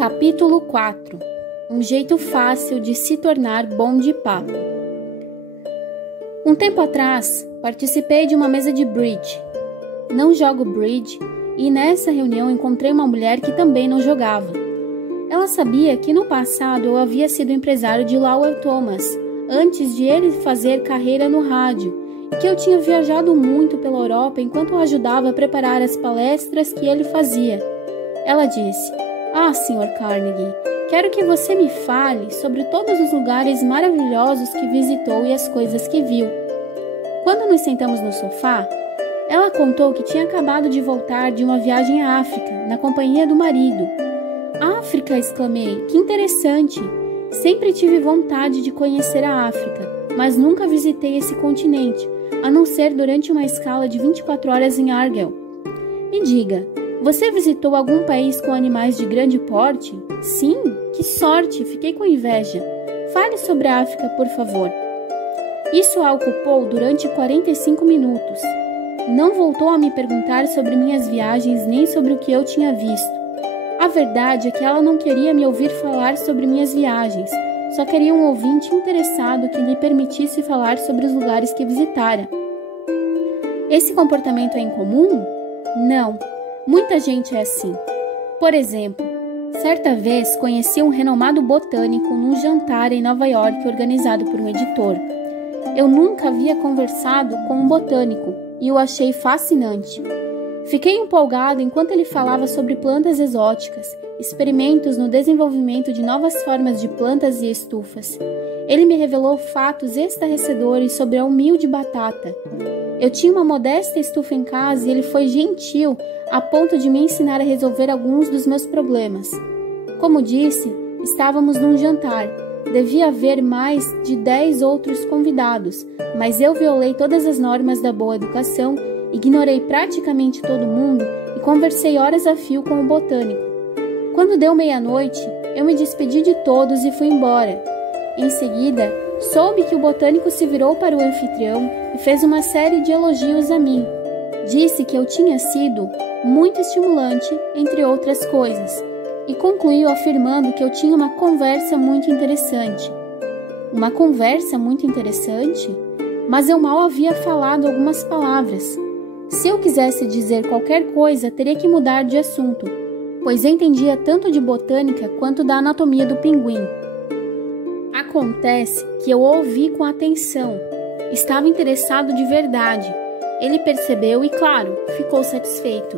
Capítulo 4. Um jeito fácil de se tornar bom de papo. Um tempo atrás, participei de uma mesa de bridge. Não jogo bridge e nessa reunião encontrei uma mulher que também não jogava. Ela sabia que no passado eu havia sido empresário de Lowell Thomas, antes de ele fazer carreira no rádio, e que eu tinha viajado muito pela Europa enquanto o ajudava a preparar as palestras que ele fazia. Ela disse: "Ah, Sr. Carnegie, quero que você me fale sobre todos os lugares maravilhosos que visitou e as coisas que viu." Quando nos sentamos no sofá, ela contou que tinha acabado de voltar de uma viagem à África, na companhia do marido. "África!" exclamei. "Que interessante! Sempre tive vontade de conhecer a África, mas nunca visitei esse continente, a não ser durante uma escala de 24 horas em Argel. Me diga, você visitou algum país com animais de grande porte?" "Sim, que sorte, fiquei com inveja. Fale sobre a África, por favor." Isso a ocupou durante 45 minutos. Não voltou a me perguntar sobre minhas viagens nem sobre o que eu tinha visto. A verdade é que ela não queria me ouvir falar sobre minhas viagens, só queria um ouvinte interessado que lhe permitisse falar sobre os lugares que visitara. Esse comportamento é incomum? Não. Muita gente é assim. Por exemplo, certa vez conheci um renomado botânico num jantar em Nova York organizado por um editor. Eu nunca havia conversado com um botânico e o achei fascinante. Fiquei empolgado enquanto ele falava sobre plantas exóticas, experimentos no desenvolvimento de novas formas de plantas e estufas. Ele me revelou fatos estarrecedores sobre a humilde batata. Eu tinha uma modesta estufa em casa e ele foi gentil a ponto de me ensinar a resolver alguns dos meus problemas. Como disse, estávamos num jantar. Devia haver mais de 10 outros convidados, mas eu violei todas as normas da boa educação, ignorei praticamente todo mundo e conversei horas a fio com o botânico. Quando deu meia-noite, eu me despedi de todos e fui embora. Em seguida, soube que o botânico se virou para o anfitrião e fez uma série de elogios a mim. Disse que eu tinha sido muito estimulante, entre outras coisas, e concluiu afirmando que eu tinha uma conversa muito interessante. Uma conversa muito interessante? Mas eu mal havia falado algumas palavras. Se eu quisesse dizer qualquer coisa, teria que mudar de assunto, pois entendia tanto de botânica quanto da anatomia do pinguim. Acontece que eu o ouvi com atenção. Estava interessado de verdade. Ele percebeu e, claro, ficou satisfeito.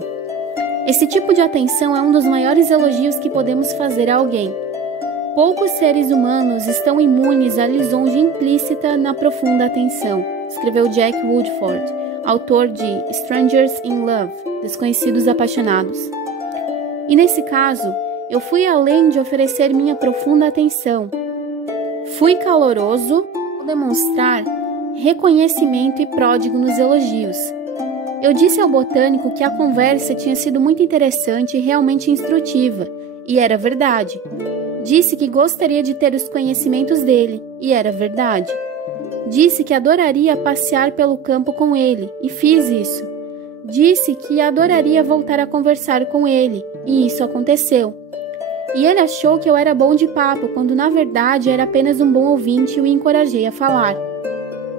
Esse tipo de atenção é um dos maiores elogios que podemos fazer a alguém. Poucos seres humanos estão imunes à lisonja implícita na profunda atenção, escreveu Jack Woodford, autor de Strangers in Love, Desconhecidos Apaixonados. E nesse caso, eu fui além de oferecer minha profunda atenção. Fui caloroso ao demonstrar reconhecimento e pródigo nos elogios. Eu disse ao botânico que a conversa tinha sido muito interessante e realmente instrutiva, e era verdade. Disse que gostaria de ter os conhecimentos dele, e era verdade. Disse que adoraria passear pelo campo com ele, e fiz isso. Disse que adoraria voltar a conversar com ele, e isso aconteceu. E ele achou que eu era bom de papo, quando na verdade era apenas um bom ouvinte e o encorajei a falar.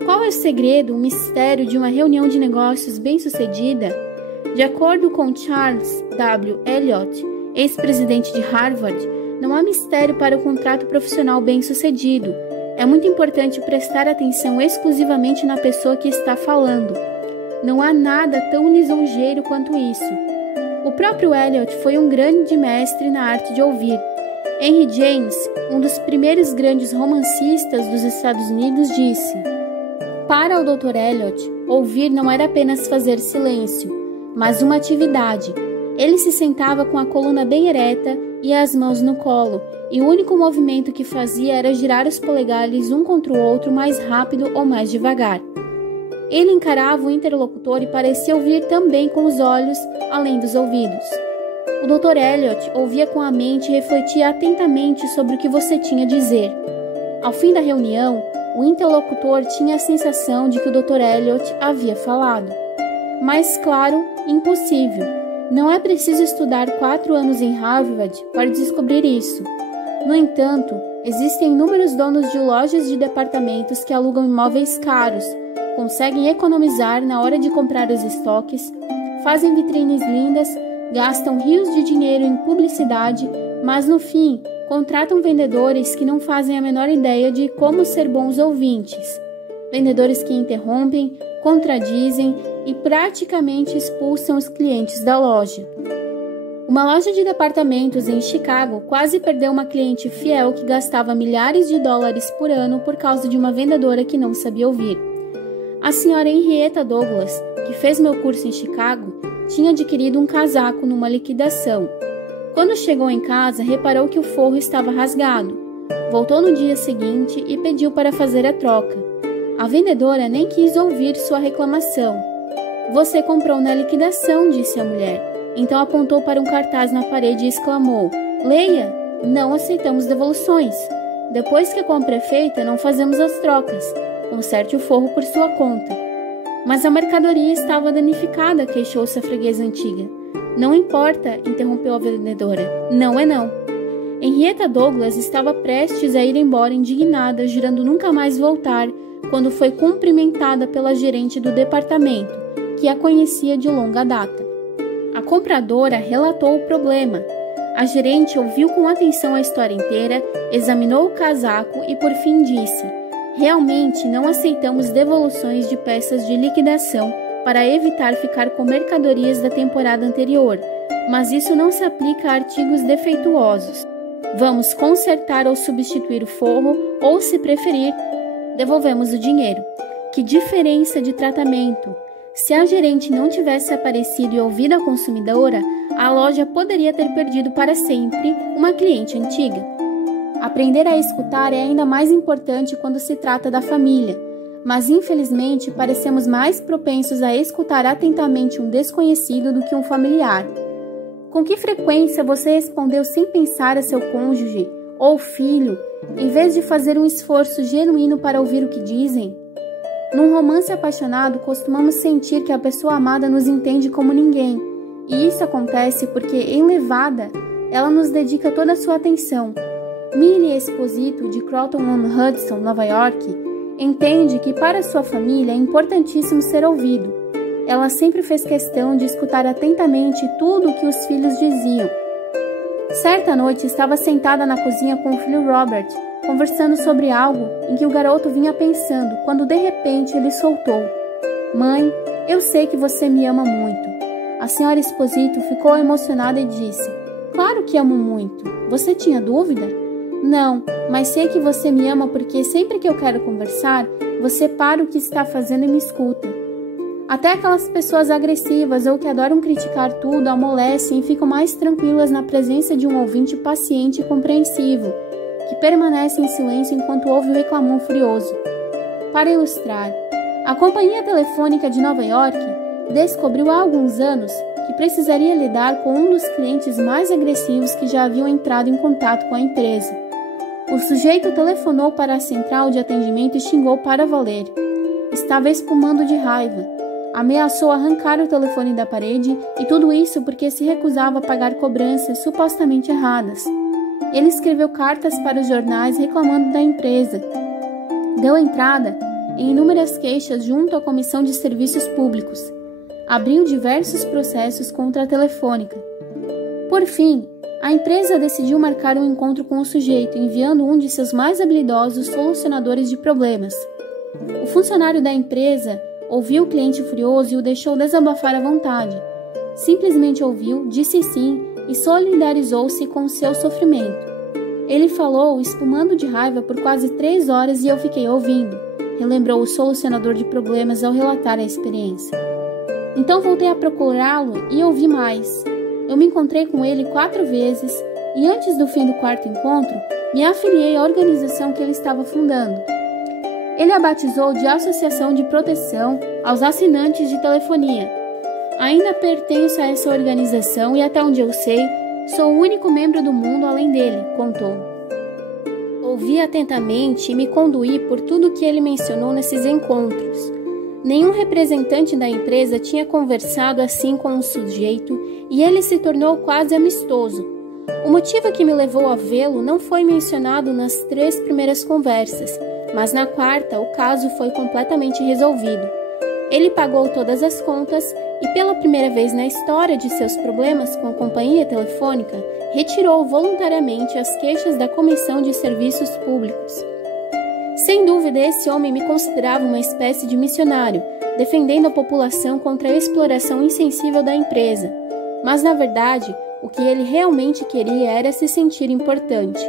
Qual é o segredo, o mistério de uma reunião de negócios bem-sucedida? De acordo com Charles W. Eliot, ex-presidente de Harvard, não há mistério para o contrato profissional bem-sucedido. É muito importante prestar atenção exclusivamente na pessoa que está falando. Não há nada tão lisonjeiro quanto isso. O próprio Eliot foi um grande mestre na arte de ouvir. Henry James, um dos primeiros grandes romancistas dos Estados Unidos, disse: "Para o Dr. Eliot, ouvir não era apenas fazer silêncio, mas uma atividade. Ele se sentava com a coluna bem ereta e as mãos no colo, e o único movimento que fazia era girar os polegares um contra o outro mais rápido ou mais devagar. Ele encarava o interlocutor e parecia ouvir também com os olhos, além dos ouvidos. O Dr. Eliot ouvia com a mente e refletia atentamente sobre o que você tinha a dizer. Ao fim da reunião, o interlocutor tinha a sensação de que o Dr. Eliot havia falado. Mas, claro, impossível. Não é preciso estudar 4 anos em Harvard para descobrir isso. No entanto, existem inúmeros donos de lojas de departamentos que alugam imóveis caros, conseguem economizar na hora de comprar os estoques, fazem vitrines lindas, gastam rios de dinheiro em publicidade, mas no fim contratam vendedores que não fazem a menor ideia de como ser bons ouvintes. Vendedores que interrompem, contradizem e praticamente expulsam os clientes da loja. Uma loja de departamentos em Chicago quase perdeu uma cliente fiel que gastava milhares de dólares por ano por causa de uma vendedora que não sabia ouvir. A senhora Henrietta Douglas, que fez meu curso em Chicago, tinha adquirido um casaco numa liquidação. Quando chegou em casa, reparou que o forro estava rasgado. Voltou no dia seguinte e pediu para fazer a troca. A vendedora nem quis ouvir sua reclamação. "Você comprou na liquidação", disse a mulher. Então apontou para um cartaz na parede e exclamou: "Leia, não aceitamos devoluções. Depois que a compra é feita, não fazemos as trocas. Conserte o forro por sua conta." "Mas a mercadoria estava danificada", queixou-se a freguesa antiga. "Não importa", interrompeu a vendedora. "Não é não." Henrietta Douglas estava prestes a ir embora indignada, jurando nunca mais voltar, quando foi cumprimentada pela gerente do departamento, que a conhecia de longa data. A compradora relatou o problema. A gerente ouviu com atenção a história inteira, examinou o casaco e por fim disse: "Realmente não aceitamos devoluções de peças de liquidação para evitar ficar com mercadorias da temporada anterior, mas isso não se aplica a artigos defeituosos. Vamos consertar ou substituir o forro ou, se preferir, devolvemos o dinheiro." Que diferença de tratamento! Se a gerente não tivesse aparecido e ouvido a consumidora, a loja poderia ter perdido para sempre uma cliente antiga. Aprender a escutar é ainda mais importante quando se trata da família, mas infelizmente parecemos mais propensos a escutar atentamente um desconhecido do que um familiar. Com que frequência você respondeu sem pensar a seu cônjuge ou filho, em vez de fazer um esforço genuíno para ouvir o que dizem? Num romance apaixonado, costumamos sentir que a pessoa amada nos entende como ninguém, e isso acontece porque, enlevada, ela nos dedica toda a sua atenção. Millie Esposito, de Croton-on-Hudson, Nova York, entende que para sua família é importantíssimo ser ouvido. Ela sempre fez questão de escutar atentamente tudo o que os filhos diziam. Certa noite estava sentada na cozinha com o filho Robert, conversando sobre algo em que o garoto vinha pensando, quando de repente ele soltou: "Mãe, eu sei que você me ama muito." A senhora Esposito ficou emocionada e disse: "Claro que amo muito. Você tinha dúvida?" "Não, mas sei que você me ama porque sempre que eu quero conversar, você para o que está fazendo e me escuta." Até aquelas pessoas agressivas ou que adoram criticar tudo amolecem e ficam mais tranquilas na presença de um ouvinte paciente e compreensivo, que permanece em silêncio enquanto ouve o reclamão furioso. Para ilustrar, a Companhia Telefônica de Nova York descobriu há alguns anos que precisaria lidar com um dos clientes mais agressivos que já haviam entrado em contato com a empresa. O sujeito telefonou para a central de atendimento e xingou para valer. Estava espumando de raiva. Ameaçou arrancar o telefone da parede, e tudo isso porque se recusava a pagar cobranças supostamente erradas. Ele escreveu cartas para os jornais reclamando da empresa. Deu entrada em inúmeras queixas junto à Comissão de Serviços Públicos. Abriu diversos processos contra a Telefônica. Por fim, a empresa decidiu marcar um encontro com o sujeito, enviando um de seus mais habilidosos solucionadores de problemas. O funcionário da empresa ouviu o cliente furioso e o deixou desabafar à vontade. Simplesmente ouviu, disse sim e solidarizou-se com seu sofrimento. Ele falou, espumando de raiva, por quase 3 horas e eu fiquei ouvindo, relembrou o solucionador de problemas ao relatar a experiência. Então voltei a procurá-lo e ouvi mais. Eu me encontrei com ele 4 vezes e antes do fim do 4º encontro, me afiliei à organização que ele estava fundando. Ele a batizou de Associação de Proteção aos Assinantes de Telefonia. Ainda pertenço a essa organização e, até onde eu sei, sou o único membro do mundo além dele, contou. Ouvi atentamente e me conduí por tudo o que ele mencionou nesses encontros. Nenhum representante da empresa tinha conversado assim com o sujeito e ele se tornou quase amistoso. O motivo que me levou a vê-lo não foi mencionado nas 3 primeiras conversas, mas na 4ª o caso foi completamente resolvido. Ele pagou todas as contas e, pela primeira vez na história de seus problemas com a companhia telefônica, retirou voluntariamente as queixas da Comissão de Serviços Públicos. Sem dúvida, esse homem me considerava uma espécie de missionário, defendendo a população contra a exploração insensível da empresa. Mas, na verdade, o que ele realmente queria era se sentir importante.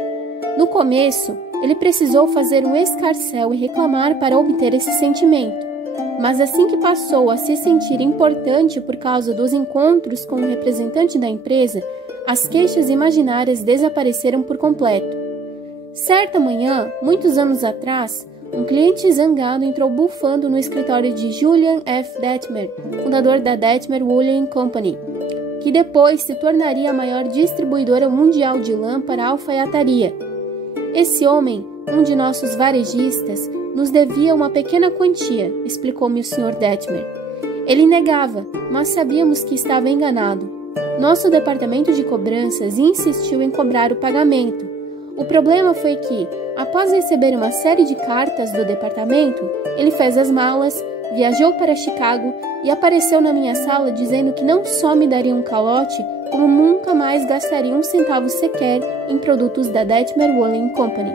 No começo, ele precisou fazer um escarcéu e reclamar para obter esse sentimento. Mas assim que passou a se sentir importante por causa dos encontros com o representante da empresa, as queixas imaginárias desapareceram por completo. Certa manhã, muitos anos atrás, um cliente zangado entrou bufando no escritório de Julian F. Detmer, fundador da Detmer Woolen Company, que depois se tornaria a maior distribuidora mundial de lã para a alfaiataria. Esse homem, um de nossos varejistas, nos devia uma pequena quantia, explicou-me o Sr. Detmer. Ele negava, mas sabíamos que estava enganado. Nosso departamento de cobranças insistiu em cobrar o pagamento. O problema foi que, após receber uma série de cartas do departamento, ele fez as malas, viajou para Chicago e apareceu na minha sala dizendo que não só me daria um calote, como nunca mais gastaria um centavo sequer em produtos da Detmer Woolen Company.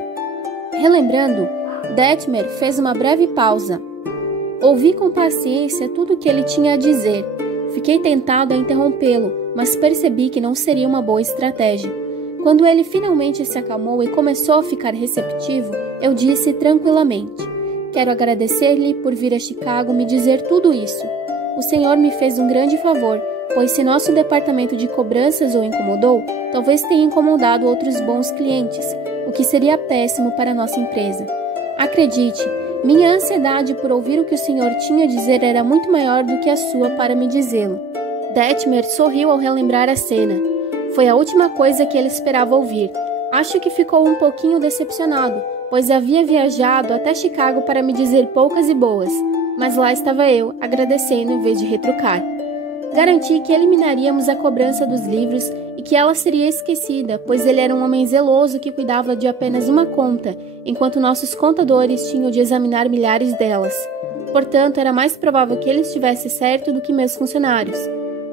Relembrando, Detmer fez uma breve pausa. Ouvi com paciência tudo o que ele tinha a dizer. Fiquei tentado a interrompê-lo, mas percebi que não seria uma boa estratégia. Quando ele finalmente se acalmou e começou a ficar receptivo, eu disse tranquilamente: quero agradecer-lhe por vir a Chicago me dizer tudo isso. O senhor me fez um grande favor, pois se nosso departamento de cobranças o incomodou, talvez tenha incomodado outros bons clientes, o que seria péssimo para a nossa empresa. Acredite, minha ansiedade por ouvir o que o senhor tinha a dizer era muito maior do que a sua para me dizê-lo. Detmer sorriu ao relembrar a cena. Foi a última coisa que ele esperava ouvir. Acho que ficou um pouquinho decepcionado, pois havia viajado até Chicago para me dizer poucas e boas, mas lá estava eu, agradecendo em vez de retrucar. Garanti que eliminaríamos a cobrança dos livros e que ela seria esquecida, pois ele era um homem zeloso que cuidava de apenas uma conta, enquanto nossos contadores tinham de examinar milhares delas. Portanto, era mais provável que ele estivesse certo do que meus funcionários.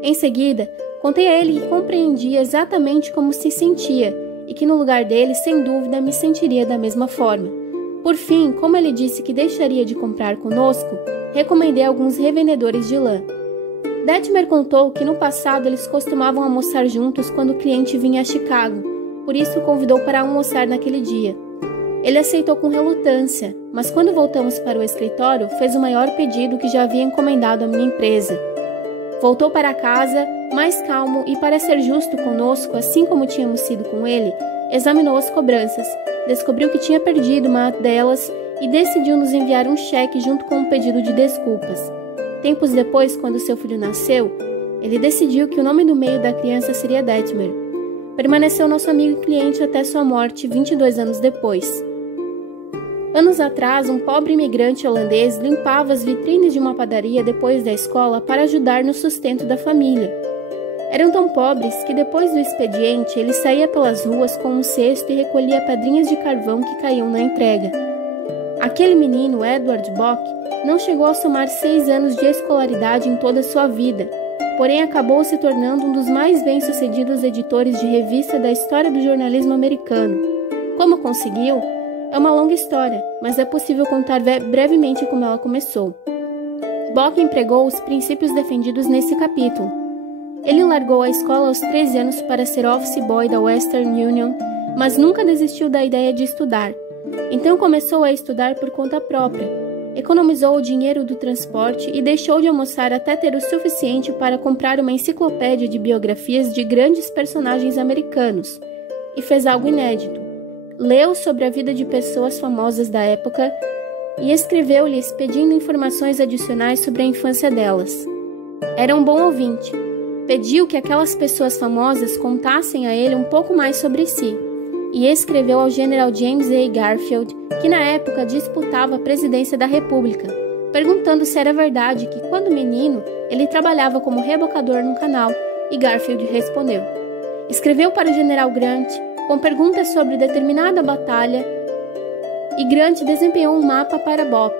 Em seguida, contei a ele que compreendia exatamente como se sentia e que no lugar dele, sem dúvida, me sentiria da mesma forma. Por fim, como ele disse que deixaria de comprar conosco, recomendei alguns revendedores de lã. Detmer contou que no passado eles costumavam almoçar juntos quando o cliente vinha a Chicago, por isso o convidou para almoçar naquele dia. Ele aceitou com relutância, mas quando voltamos para o escritório, fez o maior pedido que já havia encomendado à minha empresa. Voltou para casa, mais calmo e, para ser justo conosco, assim como tínhamos sido com ele, examinou as cobranças, descobriu que tinha perdido uma delas e decidiu nos enviar um cheque junto com um pedido de desculpas. Tempos depois, quando seu filho nasceu, ele decidiu que o nome do meio da criança seria Detmer. Permaneceu nosso amigo e cliente até sua morte 22 anos depois. Anos atrás, um pobre imigrante holandês limpava as vitrines de uma padaria depois da escola para ajudar no sustento da família. Eram tão pobres que depois do expediente ele saía pelas ruas com um cesto e recolhia pedrinhas de carvão que caíam na entrega. Aquele menino, Edward Bock, não chegou a somar 6 anos de escolaridade em toda a sua vida, porém acabou se tornando um dos mais bem-sucedidos editores de revista da história do jornalismo americano. Como conseguiu? É uma longa história, mas é possível contar brevemente como ela começou. Bock empregou os princípios defendidos nesse capítulo. Ele largou a escola aos 13 anos para ser office boy da Western Union, mas nunca desistiu da ideia de estudar. Então começou a estudar por conta própria, economizou o dinheiro do transporte e deixou de almoçar até ter o suficiente para comprar uma enciclopédia de biografias de grandes personagens americanos. E fez algo inédito. Leu sobre a vida de pessoas famosas da época e escreveu-lhes pedindo informações adicionais sobre a infância delas. Era um bom ouvinte. Pediu que aquelas pessoas famosas contassem a ele um pouco mais sobre si. E escreveu ao general James A. Garfield, que na época disputava a presidência da República. perguntando se era verdade que, quando menino, ele trabalhava como rebocador no canal, e Garfield respondeu. Escreveu para o General Grant com perguntas sobre determinada batalha e Grant desempenhou um mapa para Bob.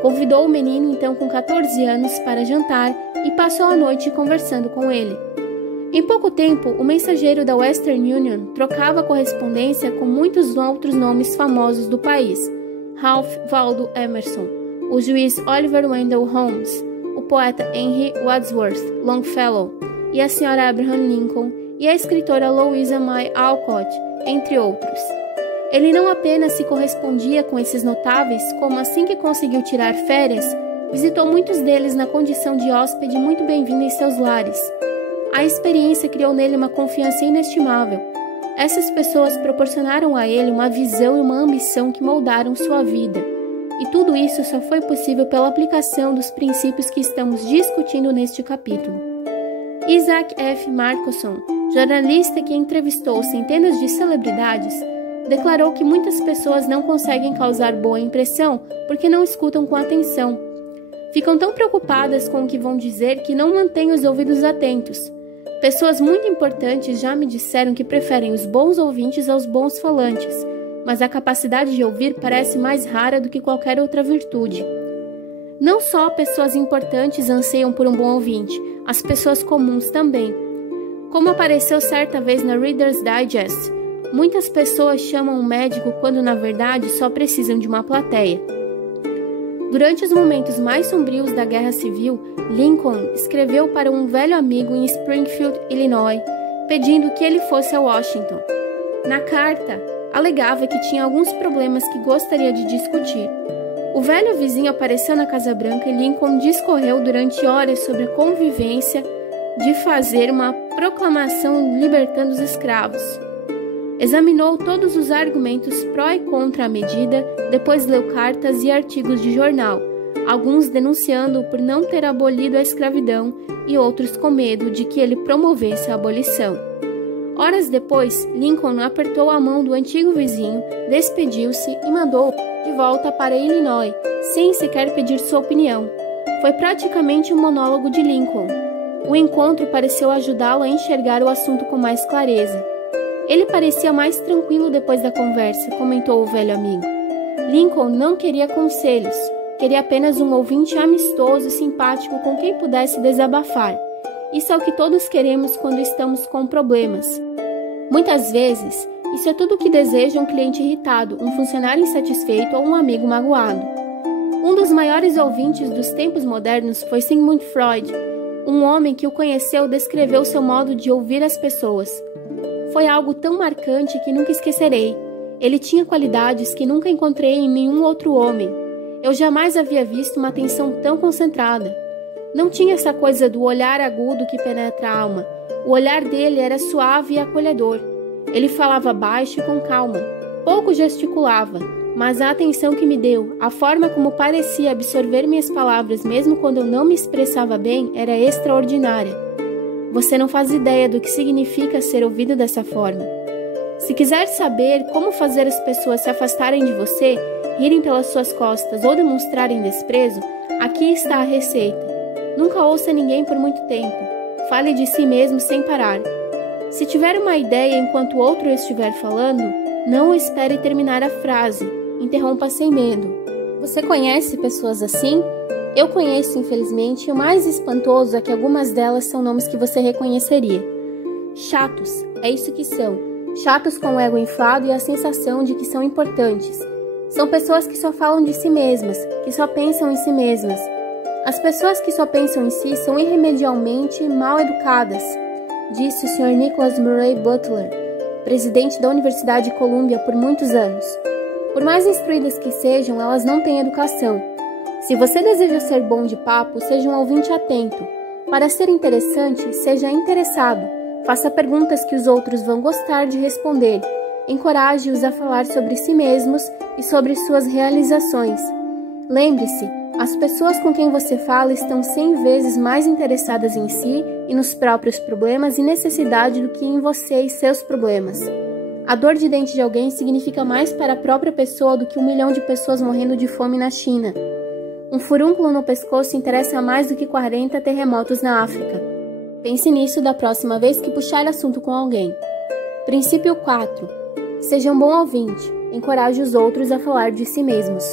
Convidou o menino, então com 14 anos, para jantar e passou a noite conversando com ele. Em pouco tempo, o mensageiro da Western Union trocava correspondência com muitos outros nomes famosos do país: Ralph Waldo Emerson, o juiz Oliver Wendell Holmes, o poeta Henry Wadsworth Longfellow e a senhora Abraham Lincoln e a escritora Louisa May Alcott, entre outros. Ele não apenas se correspondia com esses notáveis, como assim que conseguiu tirar férias, visitou muitos deles na condição de hóspede muito bem-vindo em seus lares. A experiência criou nele uma confiança inestimável. Essas pessoas proporcionaram a ele uma visão e uma ambição que moldaram sua vida. E tudo isso só foi possível pela aplicação dos princípios que estamos discutindo neste capítulo. Isaac F. Marcusson, jornalista que entrevistou centenas de celebridades, declarou que muitas pessoas não conseguem causar boa impressão porque não escutam com atenção. Ficam tão preocupadas com o que vão dizer que não mantêm os ouvidos atentos. Pessoas muito importantes já me disseram que preferem os bons ouvintes aos bons falantes, mas a capacidade de ouvir parece mais rara do que qualquer outra virtude. Não só pessoas importantes anseiam por um bom ouvinte, as pessoas comuns também. Como apareceu certa vez na Reader's Digest, muitas pessoas chamam um médico quando na verdade só precisam de uma plateia. Durante os momentos mais sombrios da Guerra Civil, Lincoln escreveu para um velho amigo em Springfield, Illinois, pedindo que ele fosse a Washington. Na carta, alegava que tinha alguns problemas que gostaria de discutir. O velho vizinho apareceu na Casa Branca e Lincoln discorreu durante horas sobre a convivência de fazer uma proclamação libertando os escravos. Examinou todos os argumentos pró e contra a medida, depois leu cartas e artigos de jornal, alguns denunciando-o por não ter abolido a escravidão e outros com medo de que ele promovesse a abolição. Horas depois, Lincoln apertou a mão do antigo vizinho, despediu-se e mandou de volta para Illinois, sem sequer pedir sua opinião. Foi praticamente um monólogo de Lincoln. O encontro pareceu ajudá-lo a enxergar o assunto com mais clareza. Ele parecia mais tranquilo depois da conversa, comentou o velho amigo. Lincoln não queria conselhos, queria apenas um ouvinte amistoso e simpático com quem pudesse desabafar. Isso é o que todos queremos quando estamos com problemas. Muitas vezes, isso é tudo o que deseja um cliente irritado, um funcionário insatisfeito ou um amigo magoado. Um dos maiores ouvintes dos tempos modernos foi Sigmund Freud. Um homem que o conheceu descreveu seu modo de ouvir as pessoas. Foi algo tão marcante que nunca esquecerei. Ele tinha qualidades que nunca encontrei em nenhum outro homem. Eu jamais havia visto uma atenção tão concentrada. Não tinha essa coisa do olhar agudo que penetra a alma. O olhar dele era suave e acolhedor. Ele falava baixo e com calma. Pouco gesticulava, mas a atenção que me deu, a forma como parecia absorver minhas palavras mesmo quando eu não me expressava bem, era extraordinária. Você não faz ideia do que significa ser ouvido dessa forma. Se quiser saber como fazer as pessoas se afastarem de você, rirem pelas suas costas ou demonstrarem desprezo, aqui está a receita. Nunca ouça ninguém por muito tempo. Fale de si mesmo sem parar. Se tiver uma ideia enquanto o outro estiver falando, não espere terminar a frase. Interrompa sem medo. Você conhece pessoas assim? Eu conheço, infelizmente, e o mais espantoso é que algumas delas são nomes que você reconheceria. Chatos, é isso que são. Chatos com o ego inflado e a sensação de que são importantes. São pessoas que só falam de si mesmas, que só pensam em si mesmas. As pessoas que só pensam em si são irremediavelmente mal educadas, disse o Sr. Nicholas Murray Butler, presidente da Universidade de Columbia por muitos anos. Por mais instruídas que sejam, elas não têm educação. Se você deseja ser bom de papo, seja um ouvinte atento. Para ser interessante, seja interessado. Faça perguntas que os outros vão gostar de responder. Encoraje-os a falar sobre si mesmos e sobre suas realizações. Lembre-se, as pessoas com quem você fala estão 100 vezes mais interessadas em si e nos próprios problemas e necessidade do que em você e seus problemas. A dor de dente de alguém significa mais para a própria pessoa do que 1 milhão de pessoas morrendo de fome na China. Um furúnculo no pescoço interessa mais do que 40 terremotos na África. Pense nisso da próxima vez que puxar assunto com alguém. Princípio 4. Seja um bom ouvinte. Encoraje os outros a falar de si mesmos.